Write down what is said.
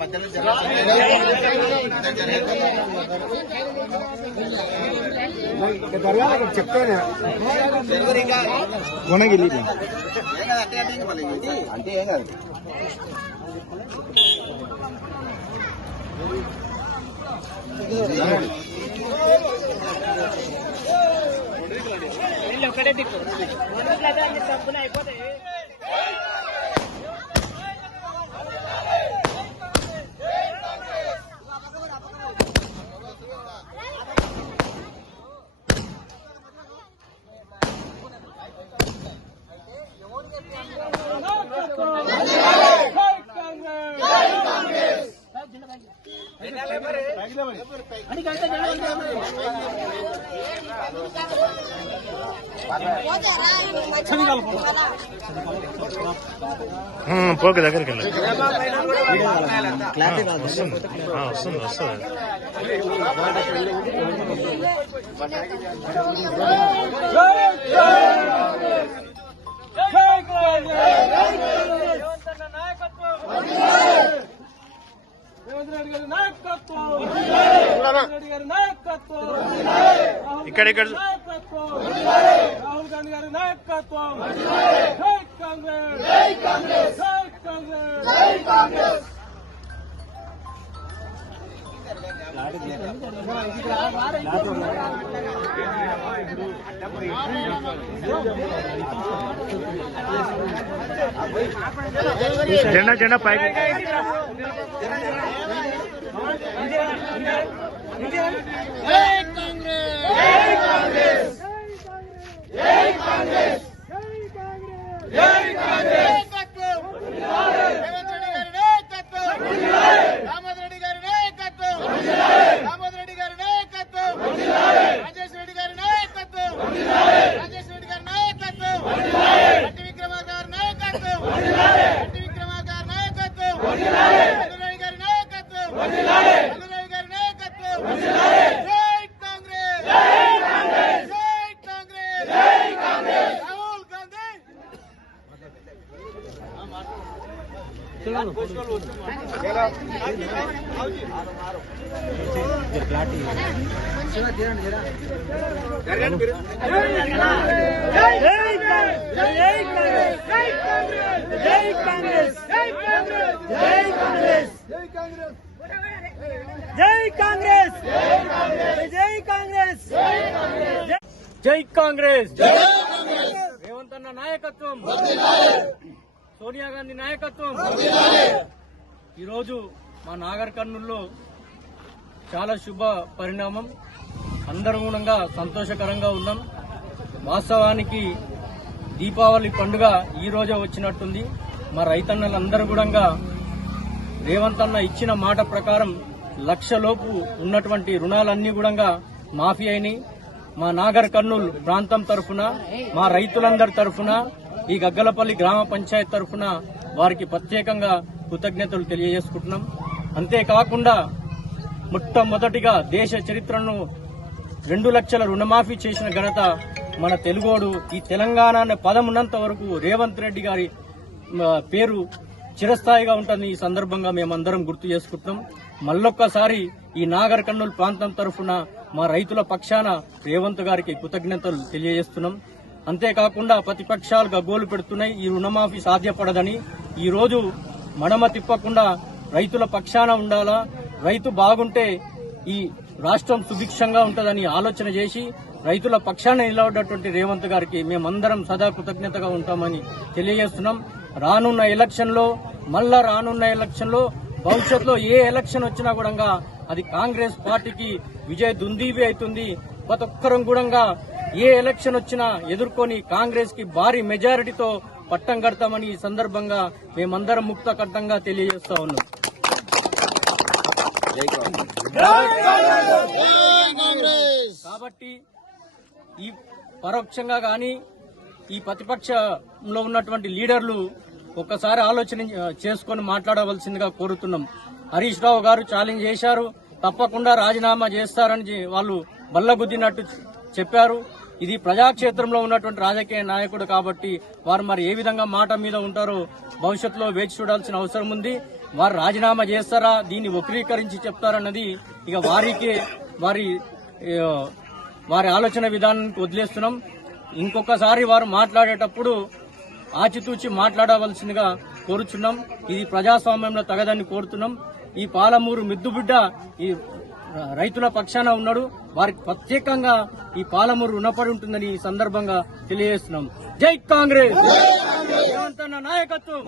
మధ్యలో చెప్తాను అంటే ఏం కాదు. ఒకటే దిక్కు అయిపోతాయి. పోక దగ్గరికి వెళ్ళి వస్తుంది వస్తుంది. ఇక్కడ ఇక్కడ రాహుల్ గాంధీ గారి నాయకత్వం. జై కాంగ్రెస్, జై కాంగ్రెస్, జై కాంగ్రెస్, జై కాంగ్రెస్. జెండా జెండా పైకి. జై కాంగ్రెస్, జై కాంగ్రెస్, జై కాంగ్రెస్, జై కాంగ్రెస్. రేవంత్ రెడ్డి గారి నాయకత్వం, రామోద్ రెడ్డి గారి నాయకత్వం, రామోద్ రెడ్డి గారి నాయకత్వం, రాజేష్ రెడ్డి గారి నాయకత్వం, రాజేష్ రెడ్డి గారి నాయకత్వం, అట్టి విక్రమార్ గారి నాయకత్వం, అట్టి విక్రమార్ గారి నాయకత్వం, అల్లురాయి గారి నాయకత్వం, అల్లురాయి గారి నాయకత్వం. జై కాంగ్రెస్, జై కాంగ్రెస్, జై కాంగ్రెస్, జై కాంగ్రెస్. రాహుల్ గాంధీ జై కాంగ్రెస్. రేవంత్ అన్న నాయకత్వం, సోనియా గాంధీ నాయకత్వం. ఈరోజు మా నాగర్ కర్నూలులో చాలా శుభ పరిణామం. అందరూనంగా సంతోషకరంగా ఉన్నాం. వాస్తవానికి దీపావళి పండుగ ఈ రోజే వచ్చినట్టుంది. మా రైతన్నలందరూ కూడా రేవంత్ అన్న ఇచ్చిన మాట ప్రకారం 1,00,000 లోపు ఉన్నటువంటి రుణాలన్నీ కూడా మాఫీ అయినాయి. మా నాగర్ కర్నూలు ప్రాంతం తరఫున, మా రైతులందరి తరఫున, ఈ గగ్గలపల్లి గ్రామ పంచాయత్ తరఫున వారికి ప్రత్యేకంగా కృతజ్ఞతలు తెలియజేసుకుంటున్నాం. అంతేకాకుండా మొట్టమొదటిగా దేశ చరిత్రను 2 లక్షల రుణమాఫీ చేసిన ఘనత మన తెలుగోడు. ఈ తెలంగాణ అనే పదం ఉన్నంత వరకు రేవంత్ రెడ్డి గారి పేరు చిరస్థాయిగా ఉంటుంది. ఈ సందర్భంగా మేమందరం గుర్తు చేసుకుంటున్నాం. మళ్ళొక్కసారి ఈ నాగర్ కర్నూలు ప్రాంతం తరఫున మా రైతుల పక్షాన రేవంత్ గారికి కృతజ్ఞతలు తెలియజేస్తున్నాం. అంతేకాకుండా ప్రతిపక్షాలు గగ్గోలు పెడుతున్నాయి ఈ రుణమాఫీ సాధ్యపడదని. ఈ రోజు మడమ తిప్పకుండా రైతుల పక్షాన ఉండాలా, రైతు బాగుంటే ఈ రాష్ట్రం సుభిక్షంగా ఉంటుందని ఆలోచన చేసి రైతుల పక్షాన నిలబడ్డటువంటి రేవంత్ గారికి మేమందరం సదా కృతజ్ఞతగా ఉంటామని తెలియజేస్తున్నాం. రానున్న ఎలక్షన్లో భవిష్యత్తులో ఏ ఎలక్షన్ వచ్చినా కూడా అది కాంగ్రెస్ పార్టీకి విజయ దుందీవి అవుతుంది. ప్రతి ఒక్కరం కూడా ఏ ఎలక్షన్ వచ్చినా ఎదుర్కొని కాంగ్రెస్ కి భారీ మెజారిటీతో పట్టం కడతామని ఈ సందర్భంగా మేమందరం ముక్త కంఠంగా తెలియజేస్తా ఉన్నాం. కాబట్టి ఈ పరోక్షంగా గాని ఈ ప్రతిపక్షంలో ఉన్నటువంటి లీడర్లు ఒక్కసారి ఆలోచన చేసుకుని మాట్లాడవలసిందిగా కోరుతున్నాం. హరీష్ రావు గారు ఛాలెంజ్ చేశారు, తప్పకుండా రాజీనామా చేస్తారని వాళ్ళు బల్లగుద్దినట్టు చెప్పారు. ఇది ప్రజాక్షేత్రంలో ఉన్నటువంటి రాజకీయ నాయకుడు కాబట్టి వారు మరి ఏ విధంగా మాట మీద ఉంటారో భవిష్యత్తులో వేచి చూడాల్సిన అవసరం ఉంది. వారు రాజీనామా చేస్తారా, దీన్ని వక్రీకరించి చెప్తారన్నది ఇక వారి ఆలోచన విధానానికి వదిలేస్తున్నాం. ఇంకొకసారి వారు మాట్లాడేటప్పుడు ఆచితూచి మాట్లాడవలసిందిగా కోరుచున్నాం. ఇది ప్రజాస్వామ్యంలో తగదని కోరుతున్నాం. ఈ పాలమూరు మిద్దుబిడ్డ ఈ రైతుల పక్షాన ఉన్నాడు. వారికి ప్రత్యేకంగా ఈ పాలమూరు రుణపడి ఉంటుందని ఈ సందర్భంగా తెలియజేస్తున్నాం. జై కాంగ్రెస్! రేవంత్ అన్న నాయకత్వం.